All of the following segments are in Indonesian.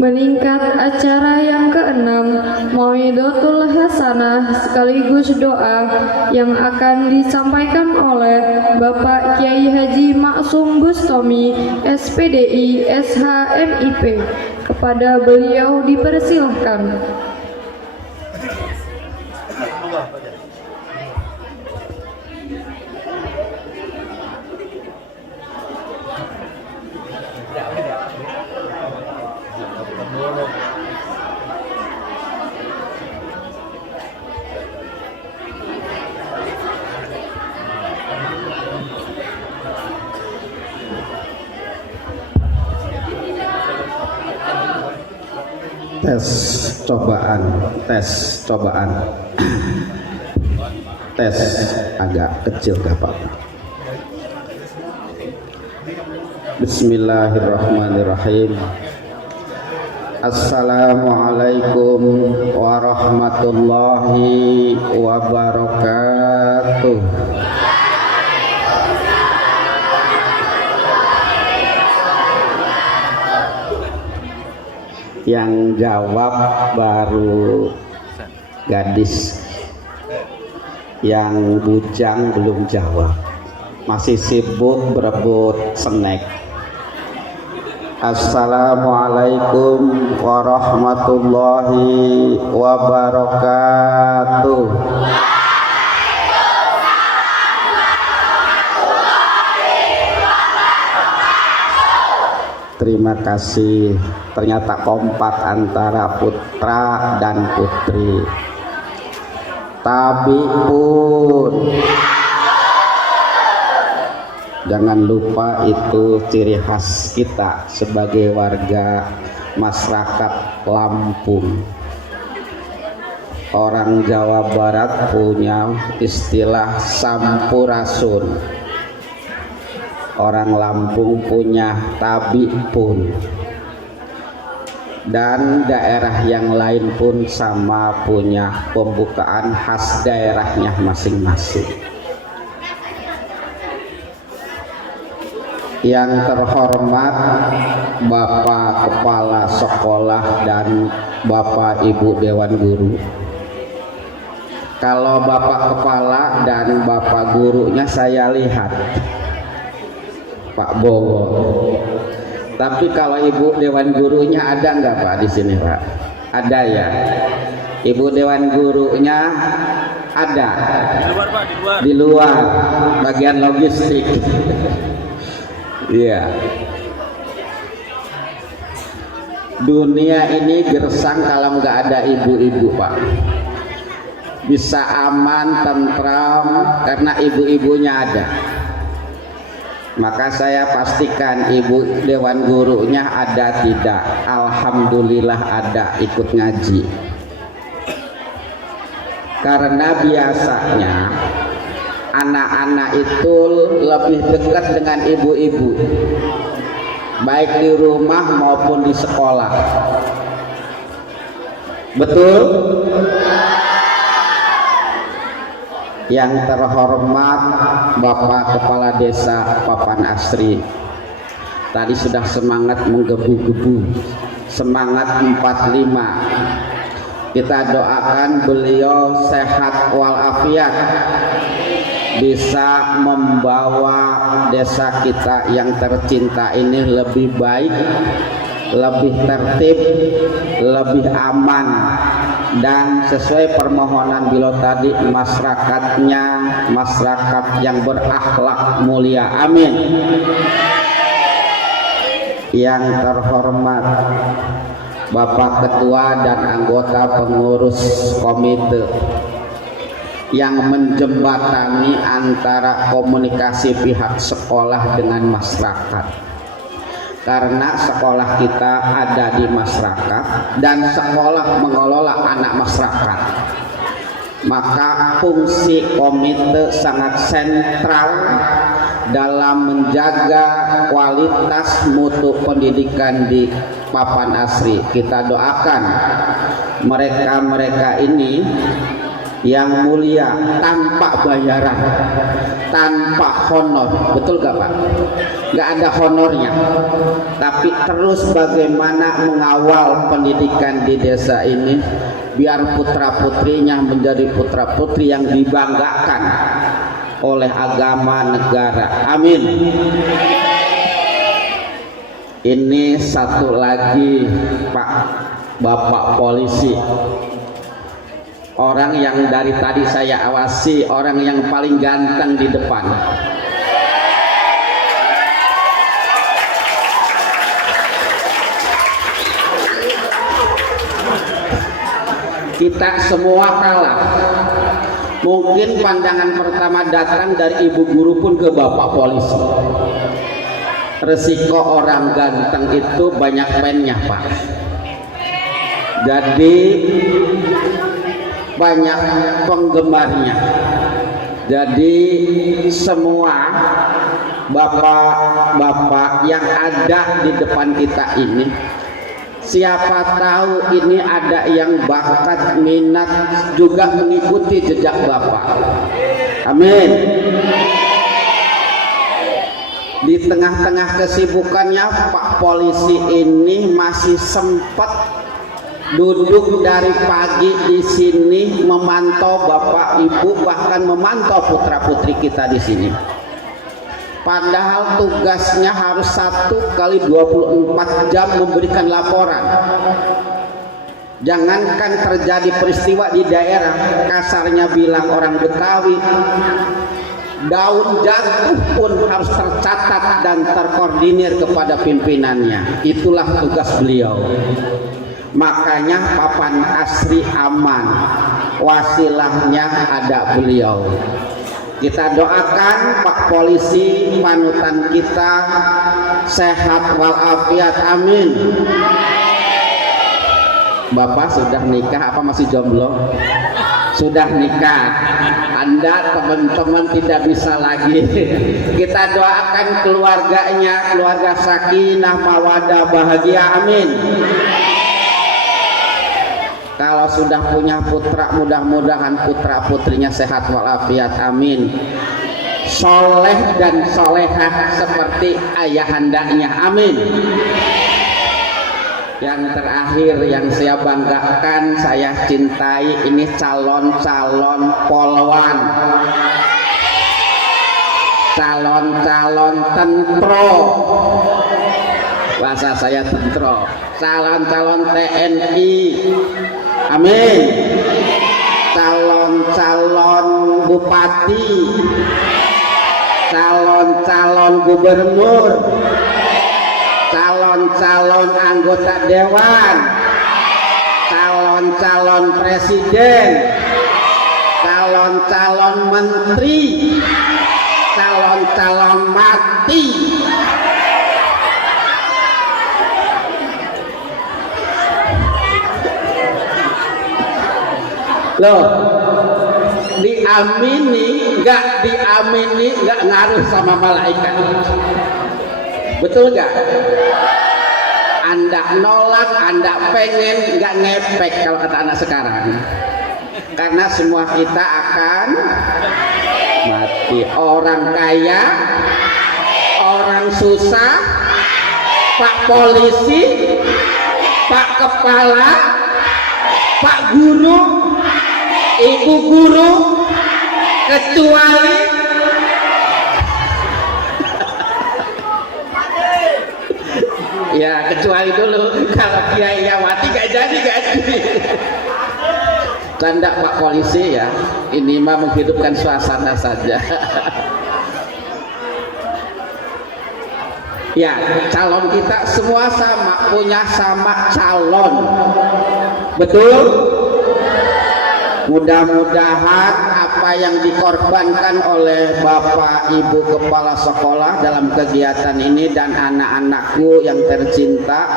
Meningkat acara yang keenam, Mau'idotul Hasanah sekaligus doa yang akan disampaikan oleh Bapak Kiai Haji Maksum Bustami, SPDI, SHMIP. Kepada beliau dipersilahkan. Tes cobaan tes agak kecil gak apa-apa. Bismillahirrahmanirrahim. Assalamualaikum warahmatullahi wabarakatuh. Yang jawab baru gadis, yang bujang belum jawab, masih sibuk berebut snack. Assalamualaikum warahmatullahi wabarakatuh. Terima kasih. Ternyata kompak antara putra dan putri. Tapi pun jangan lupa itu ciri khas kita sebagai warga masyarakat Lampung. Orang Jawa Barat punya istilah sampurasun. Orang Lampung punya tabipun. Dan daerah yang lain pun sama punya pembukaan khas daerahnya masing-masing. Yang terhormat Bapak Kepala Sekolah dan Bapak Ibu Dewan Guru. Kalau Bapak Kepala dan Bapak Gurunya saya lihat Pak Bowo. Tapi kalau Ibu Dewan Gurunya ada nggak Pak di sini Pak? Ada ya. Ibu Dewan Gurunya ada. Di luar Pak, di luar. Di luar, bagian logistik. Iya. Dunia ini gersang kalau nggak ada ibu-ibu Pak. Bisa aman, tentram karena ibu-ibunya ada. Maka saya pastikan Ibu Dewan Gurunya ada tidak? Alhamdulillah ada, ikut ngaji. Karena biasanya anak-anak itu lebih dekat dengan ibu-ibu, baik di rumah maupun di sekolah. Betul? Yang terhormat Bapak Kepala Desa Papan Asri, tadi sudah semangat menggebu-gebu, semangat 45. Kita doakan beliau sehat walafiat, bisa membawa desa kita yang tercinta ini lebih baik, lebih tertib, lebih aman, dan sesuai permohonan beliau tadi, masyarakatnya masyarakat yang berakhlak mulia. Amin. Yang terhormat Bapak Ketua dan anggota pengurus komite yang menjembatani antara komunikasi pihak sekolah dengan masyarakat. Karena sekolah kita ada di masyarakat dan sekolah mengelola anak masyarakat, maka fungsi komite sangat sentral dalam menjaga kualitas mutu pendidikan di Papan Asri. Kita doakan mereka-mereka ini yang mulia tanpa bayaran, tanpa honor, betul gak Pak? Gak ada honornya, tapi terus bagaimana mengawal pendidikan di desa ini biar putra putrinya menjadi putra putri yang dibanggakan oleh agama negara. Amin. Ini satu lagi Pak Bapak polisi, orang yang dari tadi saya awasi, orang yang paling ganteng di depan. Kita semua kalah. Mungkin pandangan pertama datang dari ibu guru pun ke bapak polisi. Resiko orang ganteng itu banyak fansnya Pak. Jadi banyak penggemarnya. Jadi semua bapak-bapak yang ada di depan kita ini, siapa tahu ini ada yang bakat minat juga mengikuti jejak bapak. Amin. Di tengah-tengah kesibukannya Pak polisi ini masih sempat duduk dari pagi di sini memantau bapak ibu, bahkan memantau putra putri kita di sini. Padahal tugasnya harus 1 kali 24 jam memberikan laporan. Jangankan terjadi peristiwa di daerah, kasarnya bilang orang Betawi, daun jatuh pun harus tercatat dan terkoordinir kepada pimpinannya. Itulah tugas beliau. Makanya papan asri aman, wasilahnya ada beliau. Kita doakan Pak polisi panutan kita sehat walafiat, amin. Bapak sudah nikah apa masih jomblo? Sudah nikah. Anda teman-teman tidak bisa lagi. Kita doakan keluarganya, keluarga sakinah mawadah bahagia, amin. Kalau sudah punya putra, mudah-mudahan putra putrinya sehat walafiat, amin. Soleh dan solehah seperti ayahandanya, amin. Yang terakhir yang saya banggakan, saya cintai, ini calon-calon polwan, calon-calon tentro, bahasa saya tentro, calon-calon TNI, amin. Calon-calon bupati, calon-calon gubernur, calon-calon anggota dewan, calon-calon presiden, calon-calon menteri, calon-calon mati. Loh, diamini nggak diamini nggak ngaruh sama malaikat. Betul gak? Anda nolak, Anda pengen, nggak ngepek kalau kata anak sekarang. Karena semua kita akan mati. Orang kaya, orang susah, Pak polisi, Pak kepala, Pak guru, Ibu guru, kecuali ya kecuali dulu kalau kiai yang mati gak jadi. Canda Pak polisi ya, ini mah menghidupkan suasana saja. Ya, calon kita semua sama, punya sama calon, betul. Mudah-mudahan apa yang dikorbankan oleh Bapak Ibu Kepala Sekolah dalam kegiatan ini dan anak-anakku yang tercinta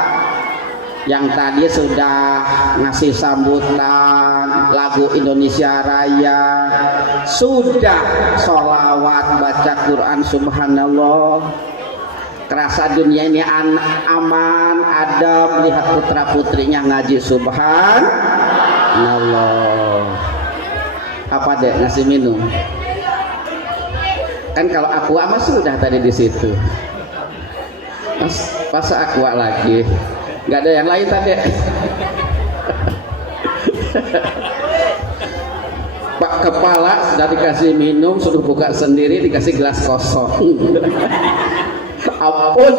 yang tadi sudah ngasih sambutan lagu Indonesia Raya, sudah sholawat, baca Quran, subhanallah. Kerasa dunia ini aman, adab, lihat putra putrinya ngaji subhanallah. Apa dek ngasih minum? Kan kalau aqua mah sudah tadi di situ. Masa aqua lagi? Nggak ada yang lain tadi. Pak kepala sudah dikasih minum, suruh buka sendiri, dikasih gelas kosong. Ampun.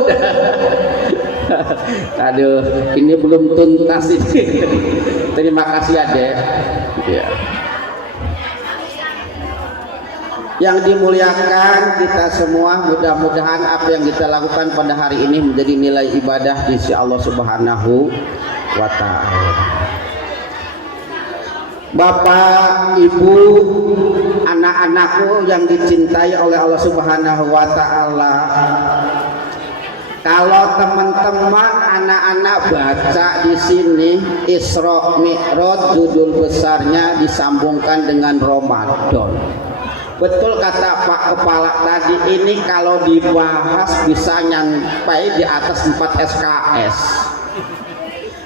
Aduh, ini belum tuntas ini. Terima kasih adek. Ya. Yang dimuliakan kita semua, mudah-mudahan apa yang kita lakukan pada hari ini menjadi nilai ibadah di sisi Allah Subhanahu wa Ta'ala. Bapak, Ibu, anak-anakku yang dicintai oleh Allah Subhanahu wa Ta'ala, kalau teman-teman anak-anak baca di sini Isra Mi'raj, judul besarnya disambungkan dengan Ramadan. Betul kata Pak Kepala tadi, ini kalau dibahas bisa nyampai di atas 4 SKS.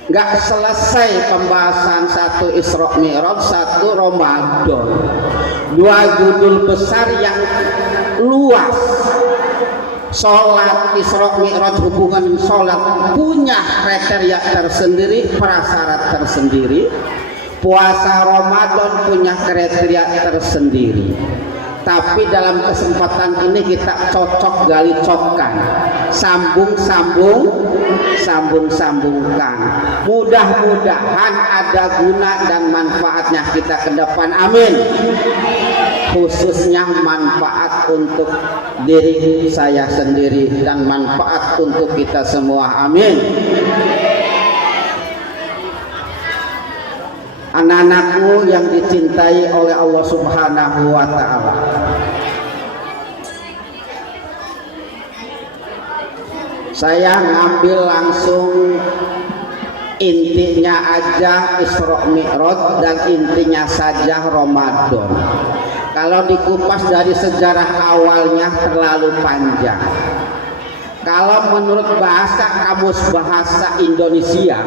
Nggak selesai pembahasan satu Isra Mi'raj, satu Ramadan. Dua judul besar yang luas. Sholat Isra Mi'raj, hubungan sholat punya kriteria tersendiri, prasyarat tersendiri. Puasa Ramadan punya kriteria tersendiri. Tapi dalam kesempatan ini kita cocok gali cokkan, sambungkan. Mudah-mudahan ada guna dan manfaatnya kita ke depan. Amin. Khususnya manfaat untuk diri saya sendiri dan manfaat untuk kita semua. Amin. Anak-anakku yang dicintai oleh Allah Subhanahu wa Ta'ala, saya ngambil langsung intinya aja Isra Mi'raj dan intinya saja Ramadan. Kalau dikupas dari sejarah awalnya terlalu panjang. Kalau menurut kamus bahasa Indonesia,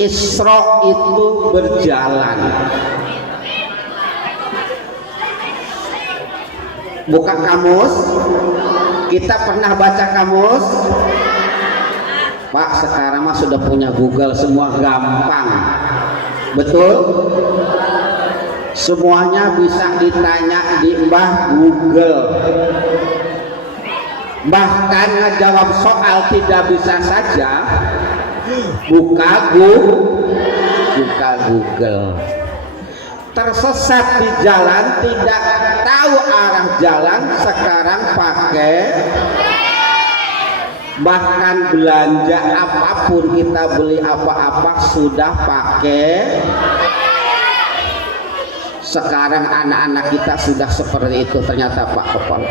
Isra itu berjalan. Buka kamus. Kita pernah baca kamus. Pak, sekarang mah sudah punya Google, semua gampang. Betul? Semuanya bisa ditanya di Mbah Google. Bahkan ngejawab soal tidak bisa saja, buka Google. Tersesat di jalan, tidak tahu arah jalan, sekarang pakai. Bahkan belanja apapun, kita beli apa-apa sudah pakai. Sekarang anak-anak kita sudah seperti itu ternyata Pak Kepala.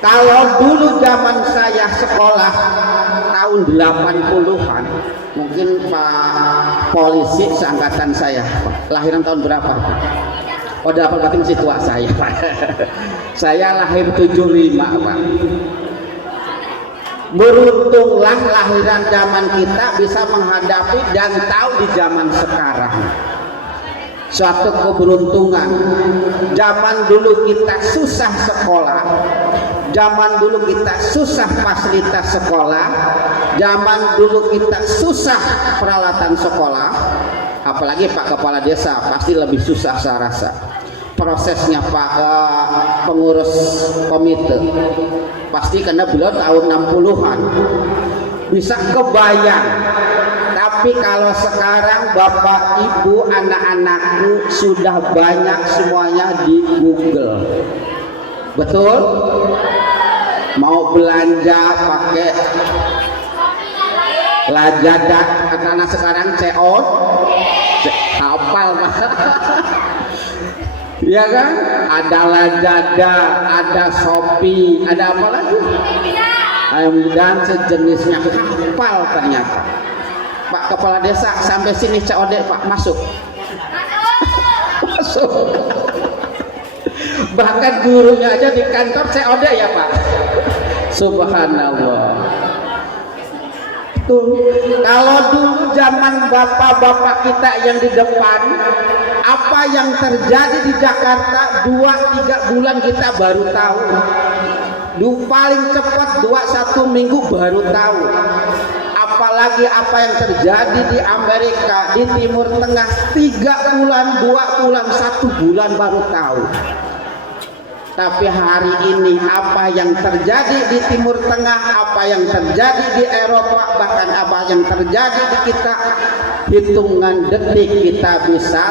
Kalau dulu zaman saya sekolah tahun 80-an, mungkin Pak Polisi seangkatan saya, lahiran tahun berapa? Oh, 8 berarti masih tua saya, Pak. Saya lahir 75, Pak. Beruntunglah lahiran zaman kita bisa menghadapi dan tahu di zaman sekarang. Suatu keberuntungan. Zaman dulu kita susah sekolah, zaman dulu kita susah fasilitas sekolah, zaman dulu kita susah peralatan sekolah. Apalagi Pak Kepala Desa pasti lebih susah saya rasa. Prosesnya Pak pengurus komite pasti karena beliau tahun 60-an bisa kebayang. Tapi kalau sekarang Bapak Ibu anak-anakku sudah banyak semuanya di Google. Betul? Mau belanja pakai Lazada, karena sekarang COD hafal Pak. Ya kan? Ada Lazada, ada Shopee, ada apa lagi? Dan sejenisnya, hafal ternyata. Pak Kepala Desa sampai sini COD Pak, masuk. Masuk. Bahkan gurunya aja di kantor COD ya Pak. Subhanallah. Tuh, kalau dulu zaman bapak-bapak kita yang di depan, Apa yang terjadi di Jakarta 2-3 bulan kita baru tahu. Paling cepat 1 minggu baru tahu. Apalagi apa yang terjadi di Amerika, di Timur Tengah 3 bulan, 2 bulan, 1 bulan baru tahu. Tapi hari ini apa yang terjadi di Timur Tengah, apa yang terjadi di Eropa, bahkan apa yang terjadi di kita, hitungan detik kita bisa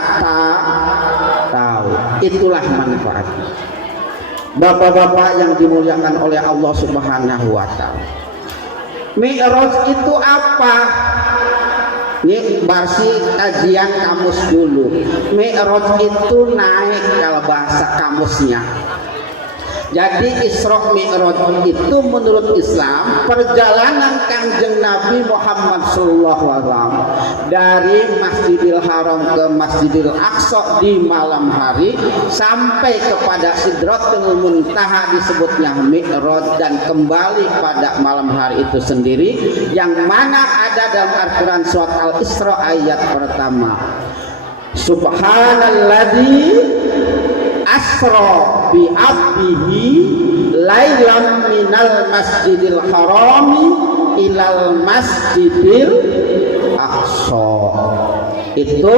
tahu. Itulah manfaatnya. Bapak-bapak yang dimuliakan oleh Allah Subhanahu wa Ta'ala, Mi'raj itu apa? Ini versi kajian kamus dulu. Mi'raj itu naik kalau bahasa kamusnya. Jadi Isra Mi'raj itu menurut Islam perjalanan Kanjeng Nabi Muhammad SAW dari Masjidil Haram ke Masjidil Aqsa di malam hari sampai kepada Sidratul Muntaha disebutnya Mi'raj, dan kembali pada malam hari itu sendiri yang mana ada dalam Al-Quran surat Al-Isra ayat pertama. Subhanalladzi asra bi abdihi lailam minal masjidil harami ilal masjidil aqsa. Itu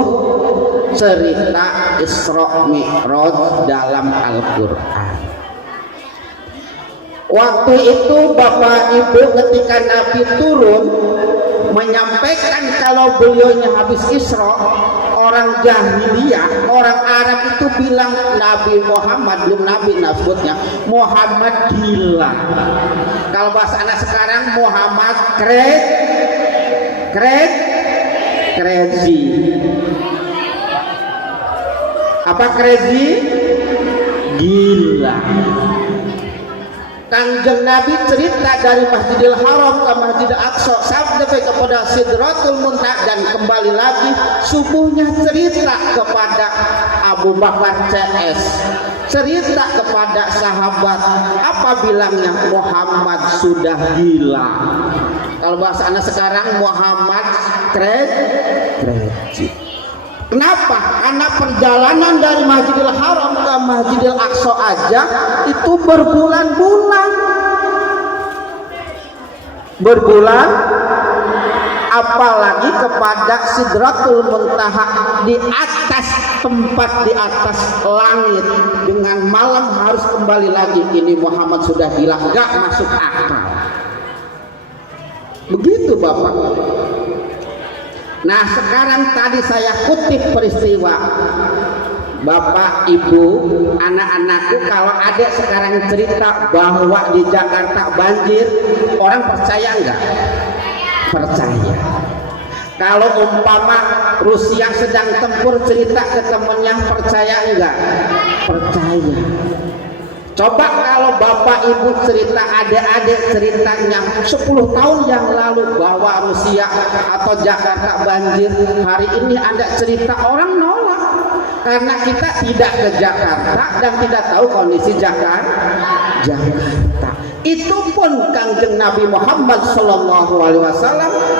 cerita Isra Mi'raj dalam Al-Quran. Waktu itu Bapak Ibu ketika Nabi turun menyampaikan kalau beliaunya habis Isra, orang jahiliyah, orang Arab itu bilang Nabi Muhammad, belum Nabi sebutnya Muhammad gila. Kalau bahasa anak sekarang Muhammad crazy. Apa crazy? Gila. Kanjeng Nabi cerita dari Masjidil Haram ke Masjidil Aqsa sampai kepada Sidratul Muntaha dan kembali lagi. Subuhnya cerita kepada Abu Bakar CS, cerita kepada sahabat. Apa bilangnya? Muhammad sudah gila. Kalau bahasa anak sekarang Muhammad crazy. Kenapa? Karena perjalanan dari Masjidil Haram ke Masjidil Aqsa aja itu berbulan, apalagi kepada Sidratul Muntaha di atas tempat, di atas langit, dengan malam harus kembali lagi. Ini Muhammad sudah gila, gak masuk akal. Begitu Bapak. Nah sekarang tadi saya kutip peristiwa. Bapak, Ibu, anak-anakku, kalau ada sekarang cerita bahwa di Jakarta banjir, orang percaya enggak? Percaya. Kalau umpama Rusia sedang tempur, cerita ke temennya, percaya enggak? Percaya. Coba kalau Bapak Ibu cerita, adik-adik ceritanya 10 tahun yang lalu bahwa Rusia atau Jakarta banjir, hari ini ada cerita, orang nolak. Karena kita tidak ke Jakarta dan tidak tahu kondisi Jakarta. Itu pun Kanjeng Nabi Muhammad SAW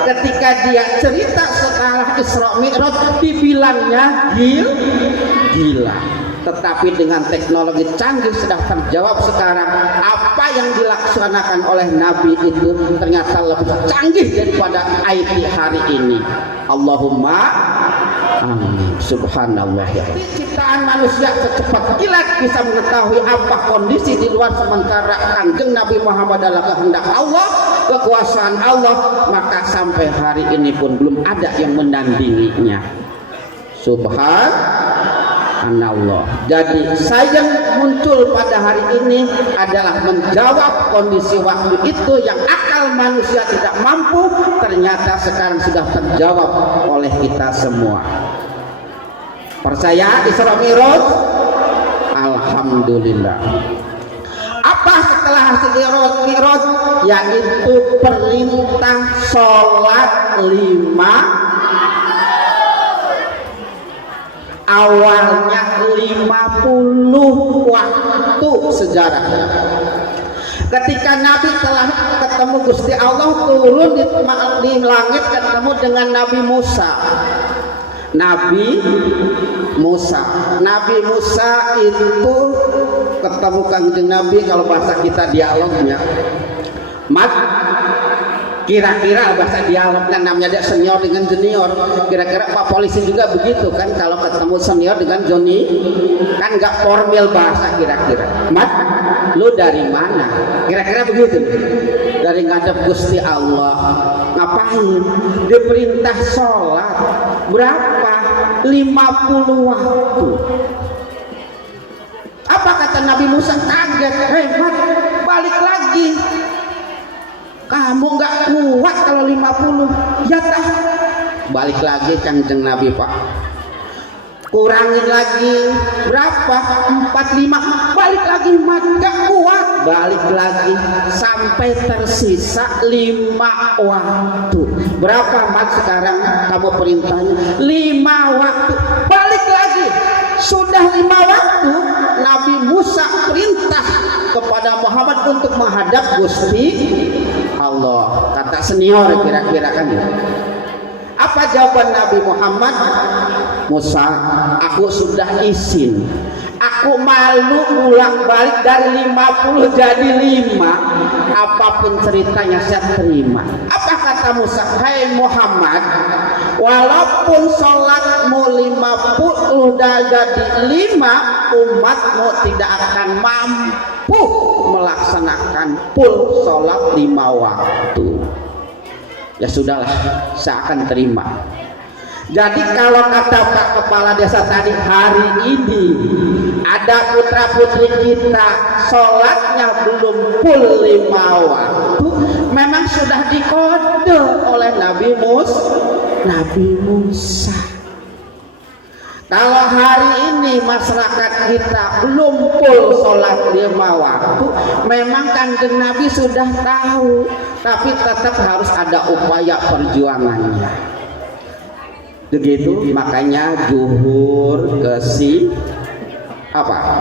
ketika dia cerita setelah Isra Mi'raj dibilangnya gila. Tetapi dengan teknologi canggih sudah terjawab sekarang. Apa yang dilaksanakan oleh Nabi itu ternyata lebih canggih daripada IT hari ini. Allahumma amin. Subhanallah. Ciptaan manusia secepat kilat bisa mengetahui apa kondisi di luar, sementara Kanjeng Nabi Muhammad adalah kehendak Allah, kekuasaan Allah, maka sampai hari ini pun belum ada yang menandinginya. Subhanallah. Jadi saya muncul pada hari ini adalah menjawab kondisi waktu itu yang akal manusia tidak mampu, ternyata sekarang sudah terjawab oleh kita semua. Percaya Isra Mi'raj? Alhamdulillah. Apa setelah Isra Mi'raj? Yaitu perintah sholat 5. Awalnya 50 waktu sejarahnya. Ketika Nabi telah ketemu Gusti Allah, turun di langit ketemu dengan Nabi Musa. Nabi Musa. Nabi Musa itu ketemu Kanjeng Nabi, kalau bahasa kita dialognya mat, kira-kira bahasa dialognya namanya dia senior dengan junior. Kira-kira Pak Polisi juga begitu kan, kalau ketemu senior dengan Joni kan nggak formal bahasa, kira-kira mat lu dari mana, kira-kira begitu. Dari ngadep Gusti Allah. Ngapain? Diperintah sholat berapa? 50 waktu. Apa kata Nabi Musa? Kaget, hebat, balik lagi. Kamu nggak kuat kalau 50. Ya tah, balik lagi Kanjeng Nabi, Pak. Kurangin lagi berapa? 45. Balik lagi, mat, nggak kuat. Balik lagi sampai tersisa 5 waktu. Berapa mat sekarang kamu perintahnya? 5 waktu. Balik lagi. Sudah 5 waktu, Nabi Musa perintah kepada Muhammad untuk menghadap Gusti Allah. Kata senior kira-kira kan. Apa jawaban Nabi Muhammad? Musa, aku sudah izin. Aku malu ulang balik dari 50 jadi 5. Apapun ceritanya saya terima. Apa kata Musa? Hai Muhammad, walaupun sholatmu 50 dah jadi 5, umatmu tidak akan mampu melaksanakan full sholat 5 waktu. Ya sudahlah, saya akan terima. Jadi kalau kata Pak Kepala Desa tadi, hari ini ada putra putri kita sholatnya belum full 5 waktu, memang sudah dikode oleh Nabi Musa. Kalau hari ini masyarakat kita belum full sholat 5 waktu, memang Kanjeng Nabi sudah tahu, tapi tetap harus ada upaya perjuangannya. Begitu, makanya zuhur ke si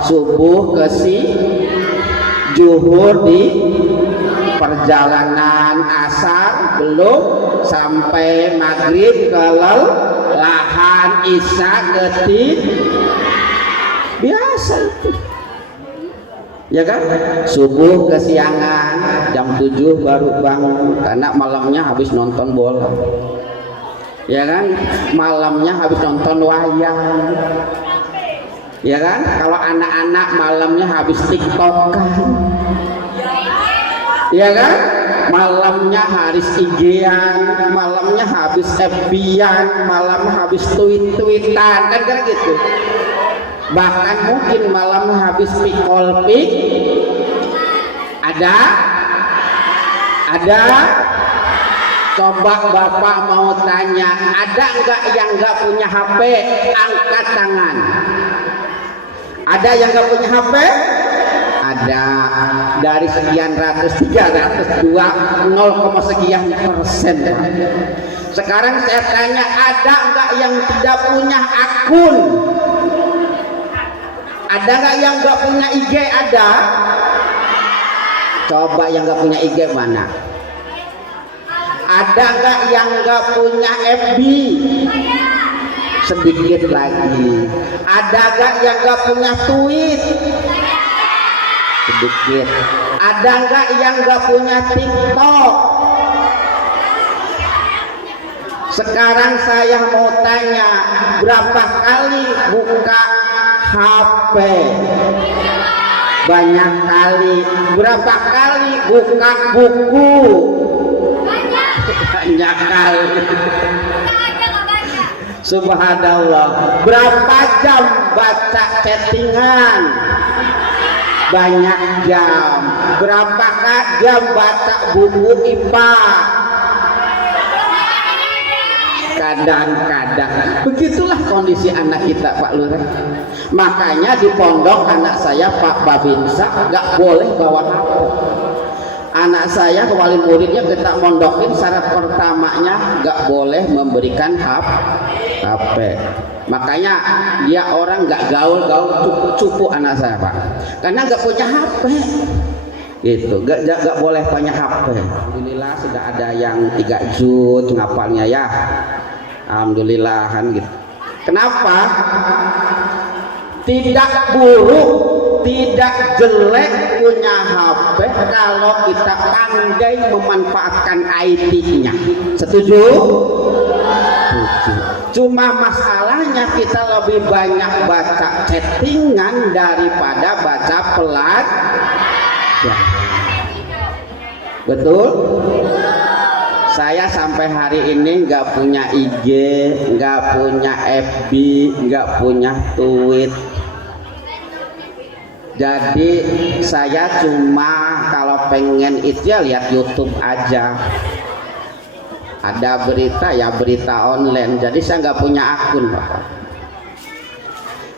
subuh ke si zuhur di perjalanan, asar belum sampai maghrib kelelahan, isya ketik biasa itu. Ya kan? Subuh kesiangan, jam 7 baru bangun karena malamnya habis nonton bola. Ya kan, malamnya habis nonton wayang. Ya kan, kalau anak-anak malamnya habis tiktokan. Ya kan, malamnya habis IG-an, malamnya habis FB-an, malamnya habis tweet-tweetan, kan kira gitu. Bahkan mungkin malamnya habis pikol-pik. Ada. Coba Bapak mau tanya, ada enggak yang enggak punya HP? Angkat tangan. Ada yang enggak punya HP? Ada. Dari sekian ratus, 302, 0, sekian persen. Sekarang saya tanya, ada enggak yang tidak punya akun? Ada enggak yang enggak punya IG? Ada. Coba yang enggak punya IG mana? Ada nggak yang nggak punya FB? Sedikit lagi. Ada nggak yang nggak punya tweet? Sedikit. Ada nggak yang nggak punya TikTok? Sekarang saya mau tanya, berapa kali buka HP? Banyak kali. Berapa kali buka buku? Banyak kali. Subhanallah. Berapa jam baca chattingan? Banyak jam. Berapa jam baca buku IPA? Kadang-kadang. Begitulah kondisi anak kita, Pak Lurah. Makanya di pondok anak saya Pak Babinsa nggak boleh bawa HP. Anak saya ke wali muridnya kita mondokin, syarat pertamanya nggak boleh memberikan HP. Makanya dia orang nggak gaul-gaul, cupu anak saya, Pak, karena nggak punya HP. Gitu, nggak boleh punya HP. Alhamdulillah sudah ada yang 3 juz ngapalnya ya. Alhamdulillah kan gitu. Kenapa? Tidak buruk, tidak jelek punya HP kalau kita pandai memanfaatkan IT-nya. Setuju? Setuju. Cuma masalahnya kita lebih banyak baca chattingan daripada baca pelajaran. Betul? Saya sampai hari ini nggak punya IG, nggak punya FB, nggak punya tweet. Jadi saya cuma kalau pengen itu ya lihat YouTube aja. Ada berita ya berita online. Jadi saya nggak punya akun, Bapak.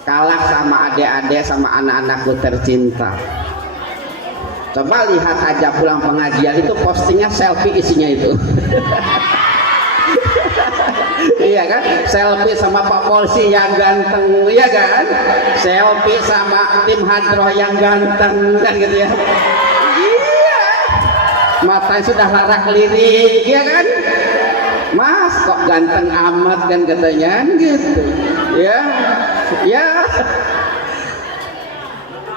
Kalah sama adik-adik sama anak-anakku tercinta. Coba lihat aja pulang pengajian itu postingnya selfie isinya itu. Iya kan? Selfie sama Pak Polisi yang ganteng, iya kan? Selfie sama tim hadroh yang ganteng, kan gitu ya? Iya. Matanya sudah larak lirik, iya kan? Mas kok ganteng amat kan katanya, gitu. Ya, ya.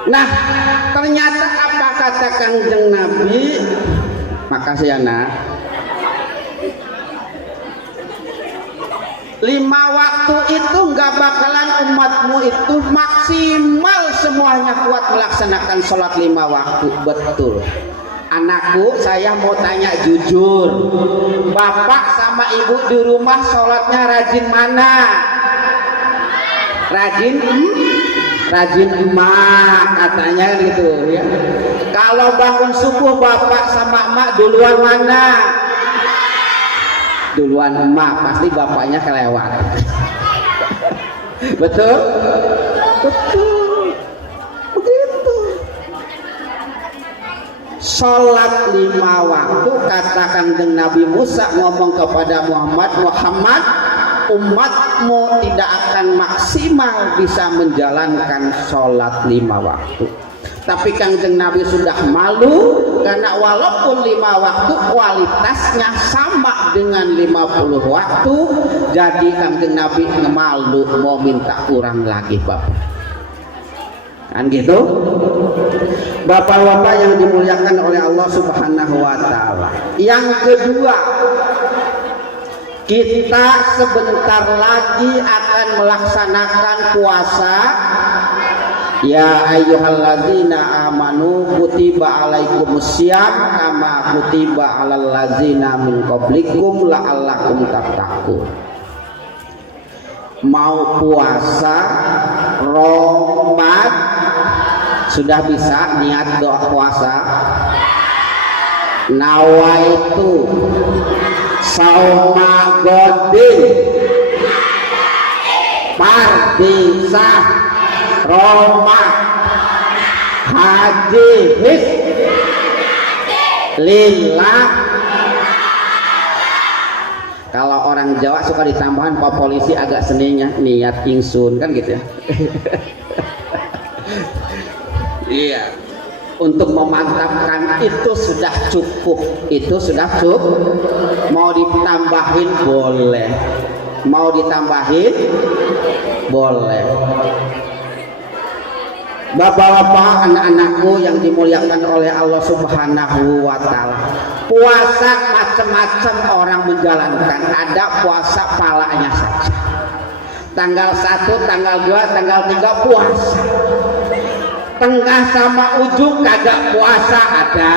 Nah, ternyata apa kata Kangjeng Nabi? Makasih ya nak. 5 waktu itu nggak bakalan umatmu itu maksimal semuanya kuat melaksanakan sholat 5 waktu. Betul. Anakku, saya mau tanya jujur, bapak sama ibu di rumah sholatnya rajin mana? Rajin? Rajin emak katanya gitu ya. Kalau bangun subuh bapak sama emak duluan mana? Duluan emak, pasti bapaknya kelewat. Betul? Betul. Begitu. Sholat 5 waktu, katakan dengan Nabi Musa ngomong kepada Muhammad, umatmu tidak akan maksimal bisa menjalankan sholat 5 waktu. Tapi Kangjeng Nabi sudah malu karena walaupun 5 waktu kualitasnya sama dengan 50 waktu, jadi Kangjeng Nabi malu mau minta kurang lagi, Bapak. Kan gitu? Bapak-bapak yang dimuliakan oleh Allah Subhanahu wa taala. Yang kedua, kita sebentar lagi akan melaksanakan puasa. Ya ayyuhalladzina amanu kutiba alaikumussyam kama kutiba alal ladzina min qablikum la'allakum tattaqun. Mau puasa Ramadan sudah bisa niat doa puasa. Nawaitu sauma godin pardisah Roma haji his lillah. Kalau orang Jawa suka ditambahan Pak Polisi agak seninya niat ingsun kan gitu ya. Iya. Untuk memantapkan itu sudah cukup. Itu sudah cukup. Mau ditambahin boleh. Mau ditambahin boleh. Bapak-bapak, anak-anakku yang dimuliakan oleh Allah Subhanahu wa taala. Puasa macam-macam orang menjalankan. Ada puasa palanya saja. Tanggal 1, tanggal 2, tanggal 3 puasa. Tengah sama ujung kagak puasa ada.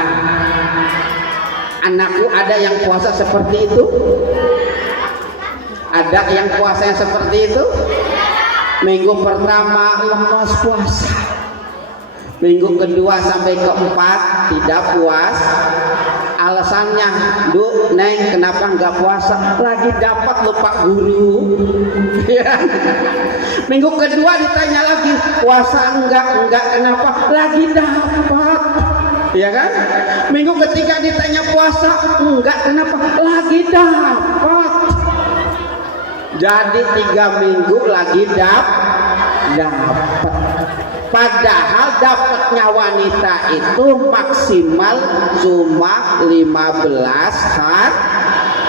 Anakku ada yang puasa seperti itu? Ada yang puasa yang seperti itu? Minggu pertama lemas puasa. Minggu kedua sampai keempat tidak puas. Alasannya, "Du, Neng, kenapa nggak puasa? Lagi dapat lupa guru." Ya. Minggu kedua ditanya lagi, "Puasa enggak kenapa? Lagi dapat." Ya kan? Minggu ketiga ditanya puasa, "Enggak kenapa? Lagi dapat." Jadi 3 minggu lagi dapat. Padahal dapatnya wanita itu maksimal cuma 15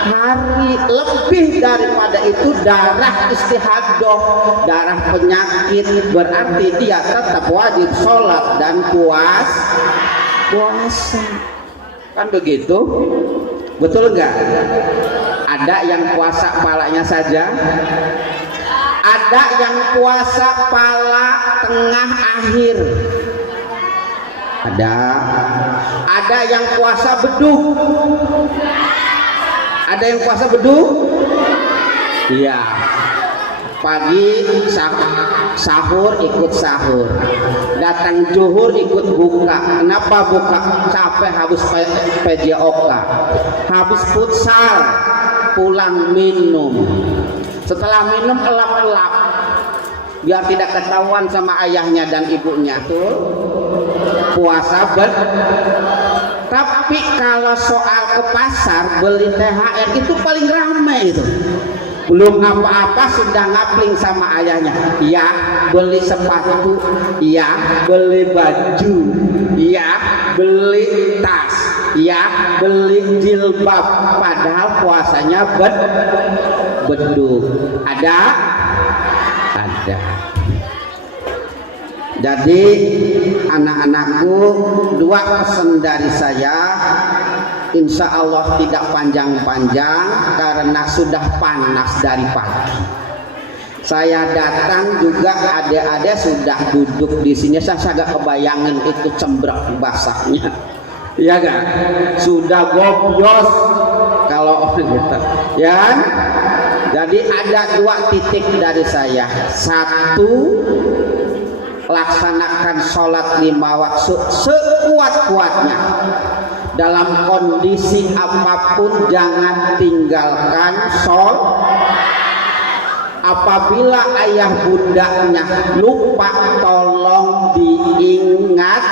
hari lebih daripada itu darah istihadah, darah penyakit, berarti dia tetap wajib sholat dan puasa. Kan begitu? Betul enggak? Ada yang puasa palanya saja, ada yang puasa pala tengah akhir, ada yang puasa beduk, ada yang puasa beduk. Iya, pagi sahur ikut sahur, datang zuhur ikut buka. Kenapa buka? Capek habis PJOK, habis futsal, pulang minum. Setelah minum elap-elap biar tidak ketahuan sama ayahnya dan ibunya, tuh puasa Tapi kalau soal ke pasar beli THR itu paling ramai itu. Belum apa-apa sudah ngapling sama ayahnya. Iya, beli sepatu. Iya, beli baju. Iya, beli tas. Iya, beli jilbab. Padahal puasanya beduk. Ada. Jadi anak-anakku, dua pesan dari saya, insya Allah tidak panjang-panjang karena sudah panas dari pagi. Saya datang juga adik-adik sudah duduk di sini, saya agak kebayangin itu cembrek basahnya, ya kan? Sudah gobyos kalau gitu, ya. Jadi ada dua titik dari saya. Satu, laksanakan sholat 5 waktu sekuat-kuatnya. Dalam kondisi apapun jangan tinggalkan sholat. Apabila ayah bundanya lupa, tolong diingat.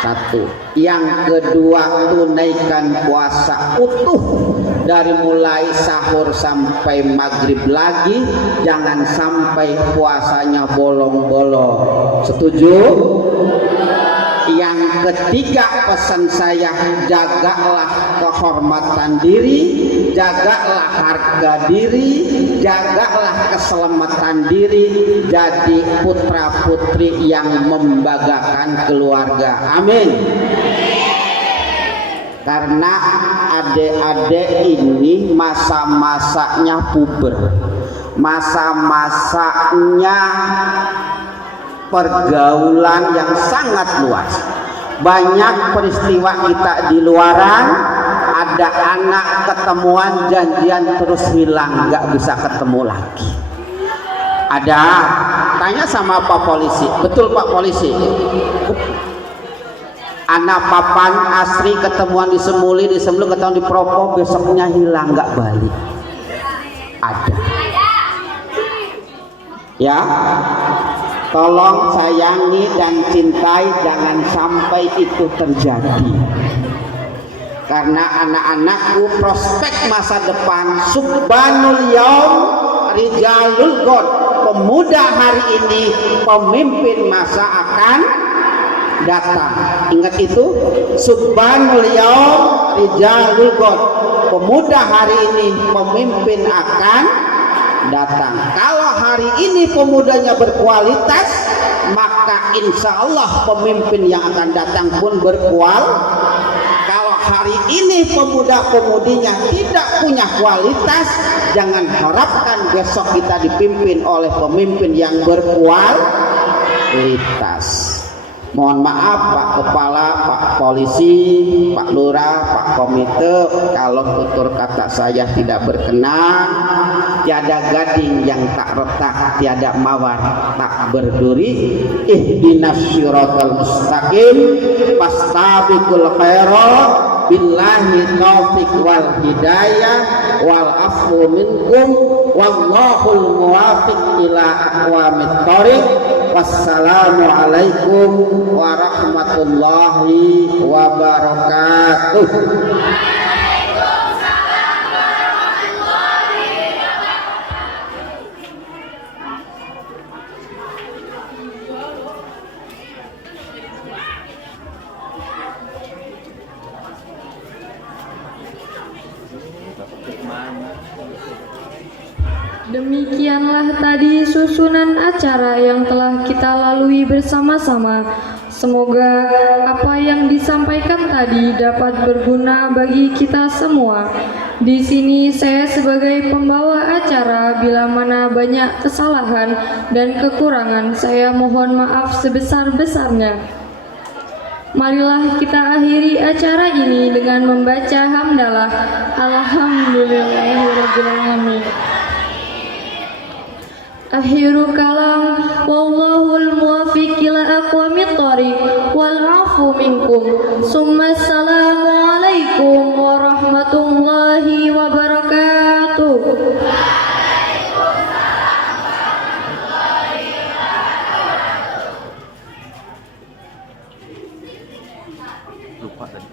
Satu. Yang kedua, tunaikan puasa utuh dari mulai sahur sampai maghrib lagi. Jangan sampai puasanya bolong-bolong. Setuju? Yang ketiga, pesan saya, jagalah kehormatan diri, jagalah harga diri, jagalah keselamatan diri, jadi putra putri yang membanggakan keluarga. Amin. Karena adik-adik ini masa-masanya puber, masa-masanya pergaulan yang sangat luas. Banyak peristiwa kita di luaran, ada anak ketemuan janjian terus hilang, nggak bisa ketemu lagi. Ada, tanya sama Pak Polisi, betul Pak Polisi, anak papan asri ketemuan di Semuli, ketemu di Propo, besoknya hilang nggak balik. Ada, ya. Tolong sayangi dan cintai, jangan sampai itu terjadi. Karena anak-anakku prospek masa depan, subhanul yaum rijalul god, pemuda hari ini pemimpin masa akan datang. Ingat itu, subhanul yaum rijalul god, pemuda hari ini pemimpin akan datang. Kalau hari ini pemudanya berkualitas, maka insya Allah pemimpin yang akan datang pun berkualitas. Kalau hari ini pemuda-pemudinya tidak punya kualitas, jangan harapkan besok kita dipimpin oleh pemimpin yang berkualitas. Mohon maaf Pak Kepala, Pak Polisi, Pak Lurah, Pak Komite, kalau tutur kata saya tidak berkenan. Tiada gading yang tak retak, tiada mawar tak berduri. Ihdinas siratal mustaqim, fastabiqul khairat, billahi taufik wal hidayah wal afu minkum, wallahul muwafiq ila aqwamit thoriq. Wassalamualaikum warahmatullahi wabarakatuh. Demikianlah tadi susunan acara yang telah kita lalui bersama-sama. Semoga apa yang disampaikan tadi dapat berguna bagi kita semua. Di sini saya sebagai pembawa acara, bila mana banyak kesalahan dan kekurangan, saya mohon maaf sebesar-besarnya. Marilah kita akhiri acara ini dengan membaca hamdalah. Alhamdulillahirrahmanirrahim. Akhiru kalam, wallahul muwafiq ila aqwamit thoriq, wal afu minkum. Summa assalamu alaikum warahmatullahi wabarakatuh. Lupa tadi.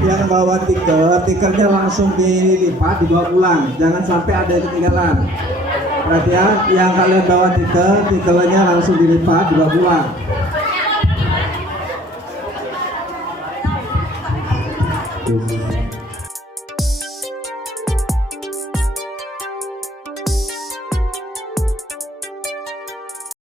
Yang bawa tikernya langsung dilipat, dibawa pulang, jangan sampai ada yang ketinggalan. Perhatian, yang kalian bawa tikernya langsung dilipat, dibawa pulang.